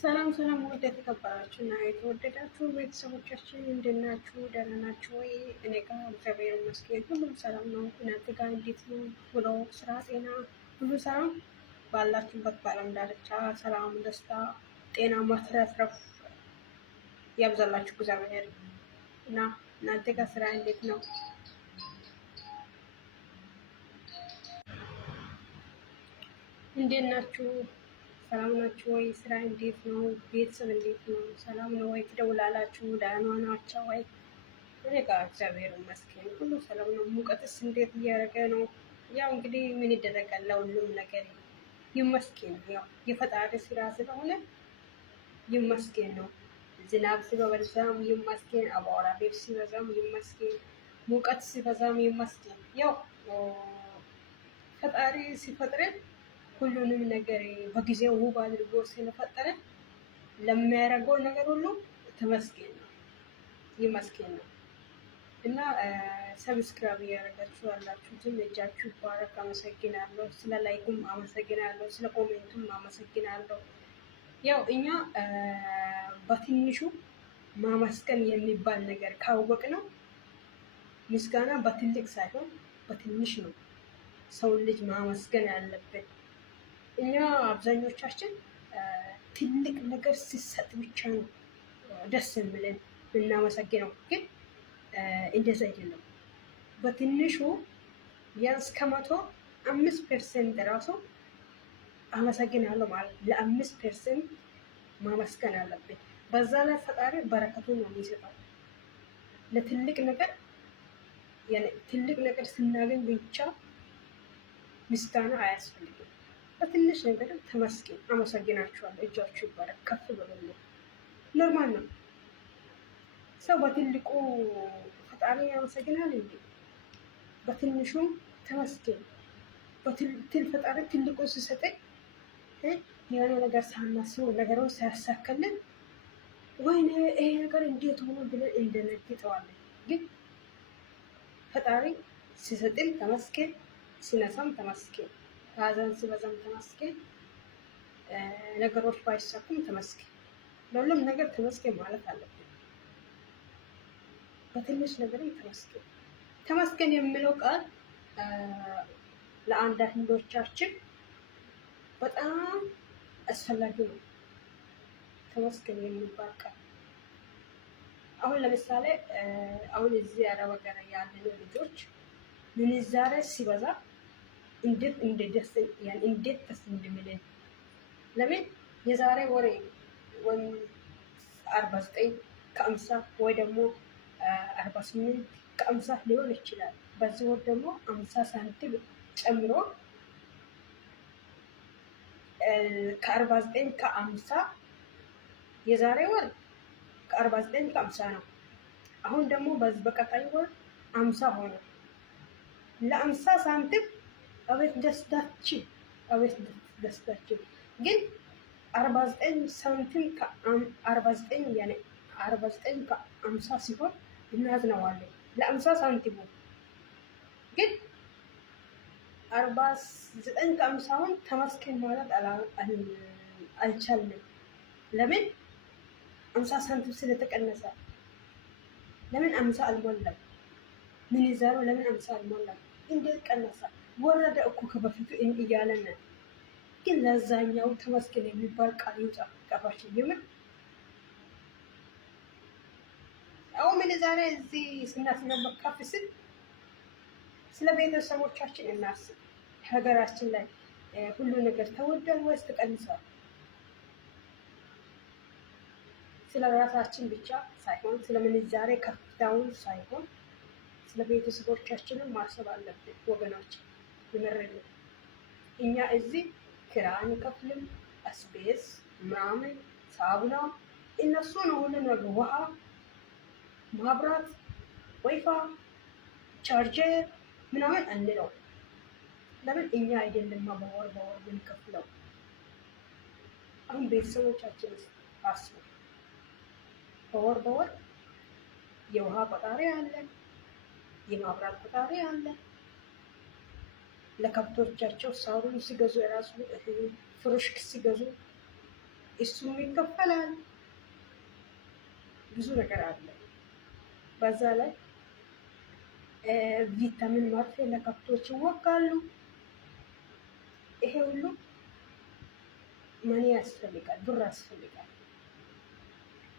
ሰላም ሰላም፣ ወደ ተከበራችሁ እና የተወደዳችሁ ቤተሰቦቻችን እንደት ናችሁ? ደህና ናችሁ ወይ? እኔ ጋር እግዚአብሔር ይመስገን ሁሉም ሰላም ነው። እናንተ ጋር እንዴት ነው? ውሎ፣ ስራ፣ ጤና ሁሉ ሰላም? ባላችሁበት በዓለም ዳርቻ ሰላም፣ ደስታ፣ ጤና ማትረፍረፍ ያብዛላችሁ እግዚአብሔር እና እናንተ ጋር ስራ እንዴት ነው? እንዴት ናችሁ? ሰላም ናችሁ ወይ? ስራ እንዴት ነው? ቤተሰብ እንዴት ነው? ሰላም ነው ወይ? ትደውላላችሁ? ደህና ናቸው ወይ? እኔ ጋር እግዚአብሔር ይመስገን ሁሉ ሰላም ነው። ሙቀትስ እንዴት እያደረገ ነው? ያው እንግዲህ ምን ይደረጋል፣ ለሁሉም ነገር ይመስገን። ያው የፈጣሪ ስራ ስለሆነ ይመስገን ነው። ዝናብ ሲበዛም ይመስገን፣ አቧራ ቤት ሲበዛም ይመስገን፣ ሙቀት ሲበዛም ይመስገን። ያው ፈጣሪ ሲፈጥረን ሁሉንም ነገር በጊዜው ውብ አድርጎ ስለፈጠረ ለሚያደርገው ነገር ሁሉ ተመስገን ነው፣ ይመስገን ነው። እና ሰብስክራይብ እያደረጋችሁ ያላችሁትን እጃችሁ ይባረክ። አመሰግናለሁ። ስለ ላይኩም አመሰግናለሁ። ስለ ኮሜንቱም አመሰግናለሁ። ያው እኛ በትንሹ ማመስገን የሚባል ነገር ካወቅ ነው ምስጋና በትልቅ ሳይሆን በትንሽ ነው ሰውን ልጅ ማመስገን ያለብን። እኛ አብዛኞቻችን ትልቅ ነገር ሲሰጥ ብቻ ነው ደስ የሚለን እናመሰግነው፣ ግን እንደዛ አይደለም። በትንሹ ቢያንስ ከ105% ራሱ አመሰግናለሁ ማለት ለ5% ማመስገን አለብን። በዛ ላይ ፈጣሪ በረከቱን ነው የሚሰጠው። ለትልቅ ነገር ትልቅ ነገር ስናገኝ ብቻ ምስጋና አያስፈልግም። በትንሽ ነገር ተመስገን፣ አመሰግናችኋለሁ፣ እጃችሁ ይባረክ፣ ከፍ በሉ። ኖርማል ነው። ሰው በትልቁ ፈጣሪ ያመሰግናል እንዴ? በትንሹም ተመስገን። ፈጣሪ ትልቁ ሲሰጠኝ የሆነ ነገር ሳናስበው ነገሮች ሳያሳካልን ወይኔ ይሄ ነገር እንዴት ሆኖ ብለን እንደነግጠዋለን። ግን ፈጣሪ ሲሰጥን ተመስገን፣ ሲነሳም ተመስገን፣ ሀዘን ሲበዛም ተመስገን፣ ነገሮች ባይሳኩም ተመስገን። ለሁሉም ነገር ተመስገን ማለት አለብን። በትንሽ ነገርም ተመስገን። ተመስገን የሚለው ቃል ለአንዳንዶቻችን በጣም አስፈላጊ ነው። ተመስገን የሚባል ቃል አሁን ለምሳሌ አሁን እዚህ አረብ ሀገር ያለን ልጆች ምንዛሬ ሲበዛ እንዴት ደስ እንደሚለን ለምን የዛሬ ወሬ ወይም 49 ከ50 ወይ ደግሞ 48 ከ50 ሊሆን ይችላል። በዚህ ወር ደግሞ 50 ሳንቲም ጨምሮ ከ49 ከ50 የዛሬ ወር ከ49 ከ50 ነው። አሁን ደግሞ በዚህ በቀጣይ ወር 50 ሆነ። ለ50 ሳንቲም አቤት ደስታችን፣ አቤት ደስታችን። ግን 49 ሳንቲም ከ49 ያኔ 49 ከ50 ሲሆን እናዝነዋለን ለ50 ሳንቲሙ። ግን 49 ከ50ውን ተመስገን ማለት አልቻልንም። ለምን 50 ሳንቲም ስለተቀነሰ። ለምን 50 አልሞላም? ምንዛሬው ለምን 50 አልሞላም? እንዴት ቀነሰ? ወረደ እኮ ከበፊቱ እያለን። ግን ለዛኛው ተመስገን የሚባል ቃል ይውጣ ጠፋች። የምን አሁን ምንዛሬ እዚህ ስናስነበር ከፍ ስል ስለ ቤተሰቦቻችን እናስብ። ሀገራችን ላይ ሁሉ ነገር ተወዷል ወይስ ተቀንሷል? ስለ ራሳችን ብቻ ሳይሆን ስለ ምንዛሬ ከፍታውን ሳይሆን ስለ ቤተሰቦቻችንም ማሰብ አለብን ወገኖች። ይመረል እኛ እዚህ ኪራይ አንከፍልም፣ አስቤዝ ምናምን ሳቡና እነሱ ነው ሁሉ ነገር፣ ውሃ፣ ማብራት፣ ወይፋ፣ ቻርጀር ምናምን አንለው። ለምን እኛ አይደለም በወር ብንከፍለው? አሁን ቤተሰቦቻችን አስቡ። በወር የውሃ ቆጣሪ አለ፣ የማብራት ቆጣሪ አለ። ለከብቶቻቸው ሳሩን ሲገዙ የራሱ ፍሩሽ ሲገዙ እሱም ይከፈላል። ብዙ ነገር አለ። በዛ ላይ ቪታሚን መርፌ ለከብቶች ይወጋሉ። ይሄ ሁሉ መኒ ያስፈልጋል፣ ብር ያስፈልጋል።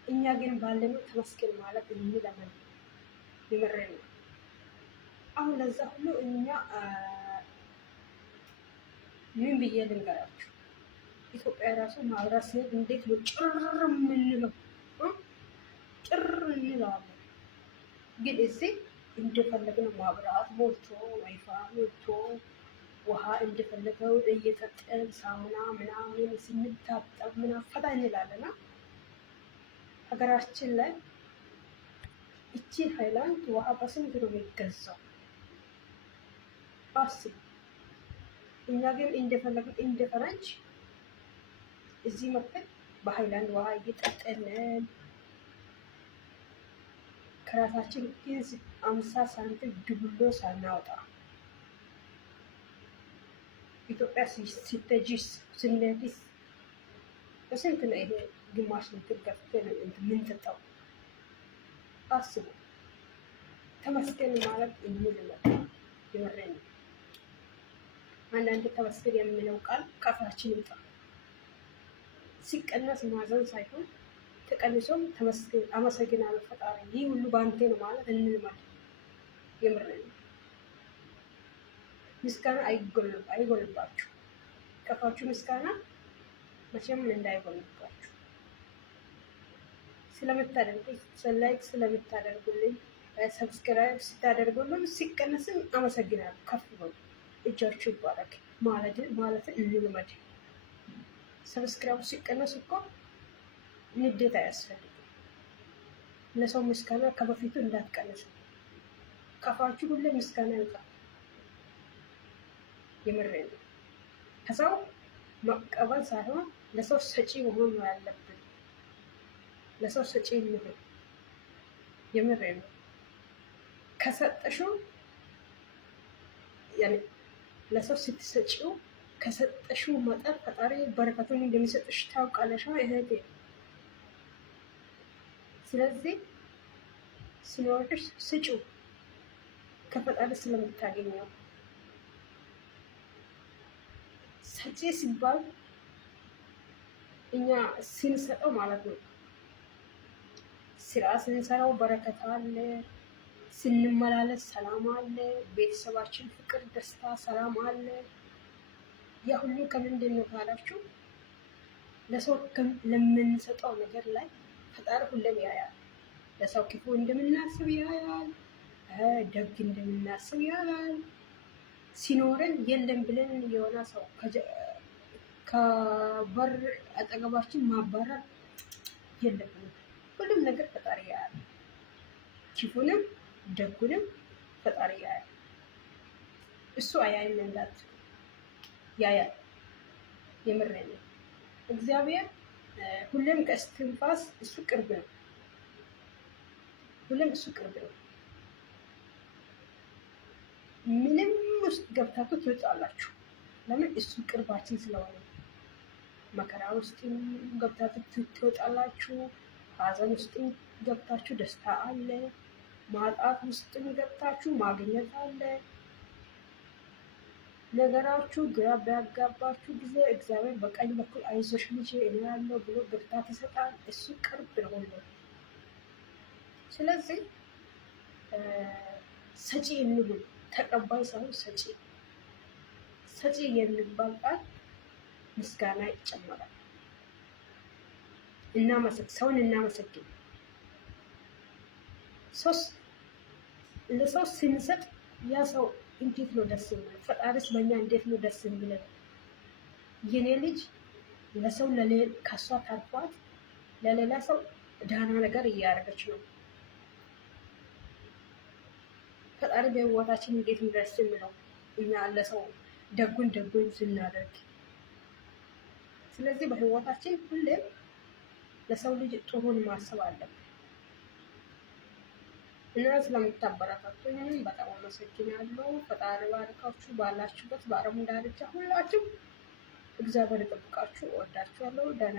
እኛ ግን ባለነው ተመስገን ማለት የሚለምን ይመረ ነው። አሁን ለዛ ሁሉ እኛ ምን ብዬ ልንገራችሁ? ኢትዮጵያ ራሱ ማብራት ሲሄድ እንዴት ነው ጭር የምንለው? ጭር እንለዋለን። ግን እዚህ እንደፈለግነው ማብራት ሞልቶ ወይፋ ሞልቶ ውሃ እንደፈለገው እየጠጠን ሳሙና ምናምን ስንታጠብ ምናምን ፈታ እንላለና ሀገራችን ላይ እቺ ሃይላንድ ውሃ በስንት ነው የሚገዛው? አስብ። እኛ ግን እንደፈለግን እንደፈረንጅ እዚህ መጥተን በሃይላንድ ውሃ እየጠጠንን ከራሳችን ኪስ 50 ሳንቲም ድብሎ ሳናወጣ ኢትዮጵያ ሲተጂስ ስንለዲስ በስንት ነው ይሄ ግማሽ ሊትር ገፍተን የምንጠጣው? አስቡ። ተመስገን ማለት እንልመድ። ይወረኝ አንዳንድ ተመስገን የሚለው ቃል ከአፋችን ይውጣ። ሲቀነስ ማዘን ሳይሆን ተቀንሶም ተመስገን አመሰግናለሁ ፈጣሪ ይህ ሁሉ ባንተ ነው ማለት እንልመድ። የምረኝ ምስጋና አይጎልባችሁ። ከፋችሁ ምስጋና መቼም እንዳይጎልባችሁ። ላይክ ስለምታደርጉልኝ ሰብስክራይብ ስታደርጉልኝ ሲቀነስም አመሰግናለሁ። ከፍ በሉ፣ እጃችሁ ይባረክ ማለት እንልመድ። ሰብስክራይብ ሲቀነስ እኮ ንዴት አያስፈልግም። ለሰው ምስጋና ከበፊቱ እንዳትቀንሱ። ከፋችሁ ሁሌ ምስጋና ይውጣ። የምሬ ነው። ከሰው መቀበል ሳይሆን ለሰው ሰጪ መሆን ነው ያለብን። ለሰው ሰጪ እንሁን። የምሬ ነው። ከሰጠሽው ያኔ ለሰው ስትሰጪው ከሰጠሽው መጠን ፈጣሪ በረከቱን እንደሚሰጥሽ ታውቃለሽ እህቴ። ስለዚህ ሲኖርሽ ስጪው፣ ከፈጣሪ ስለምታገኘው። ሰጪ ሲባል እኛ ስንሰጠው ማለት ነው። ስራ ስንሰራው በረከት አለ፣ ስንመላለስ ሰላም አለ፣ ቤተሰባችን ፍቅር፣ ደስታ፣ ሰላም አለ። ያ ሁሉ ከምንድን ነው ካላችሁ ለሰው ለምንሰጠው ነገር ላይ ፈጣሪ ሁሌም ያያል። ለሰው ክፉ እንደምናስብ ያያል፣ ደግ እንደምናስብ ያያል። ሲኖረን የለም ብለን የሆነ ሰው ከበር አጠገባችን ማባረር የለብንም። ሁሉም ነገር ፈጣሪ ያያል። ክፉንም ደጉንም ፈጣሪ ያያል። እሱ አያይም እንዳት ያያል። የምሬ ነው። እግዚአብሔር ሁሌም ከእስትንፋስ እሱ ቅርብ ነው። ሁሌም እሱ ቅርብ ነው። ምንም ውስጥ ገብታችሁ ትወጣላችሁ። ለምን? እሱ ቅርባችን ስለሆነ። መከራ ውስጥ ገብታችሁ ትወጣላችሁ። ሀዘን ውስጥ ገብታችሁ ደስታ አለ። ማጣት ውስጥ ገብታችሁ ማግኘት አለ። ነገራችሁ ግራ ቢያጋባችሁ ጊዜ እግዚአብሔር በቀኝ በኩል አይዞሽ ልጄ እኔ ያለው ብሎ ብርታት ይሰጣል። እሱ ቅርብ ነው። ስለዚህ ሰጪ እንሁን። ተቀባይ ሳይሆን ሰጪ። ሰጪ የሚባል ቃል ምስጋና ይጨመራል። ሰውን እናመሰግን። ለሰው ስንሰጥ ያ ሰው እንዴት ነው ደስ የሚለው? ፈጣሪስ በእኛ እንዴት ነው ደስ የሚለው? የኔ ልጅ ለሰው ከሷ ታርፏት ለሌላ ሰው ዳና ነገር እያደረገች ነው። ፈጣሪ በህይወታችን እንዴት ነው ደስ የሚለው? እኛ ለሰው ደጉን ስናደርግ። ስለዚህ በህይወታችን ሁሌም ለሰው ልጅ ጥሩን ማሰብ አለብን። እና ስለምታበረታቱኝ በጣም አመሰግናለሁ። ፈጣሪ ባርካችሁ። ባላችሁበት በአረሙ ዳርቻ ሁላችሁ እግዚአብሔር ይጠብቃችሁ። እወዳችኋለሁ።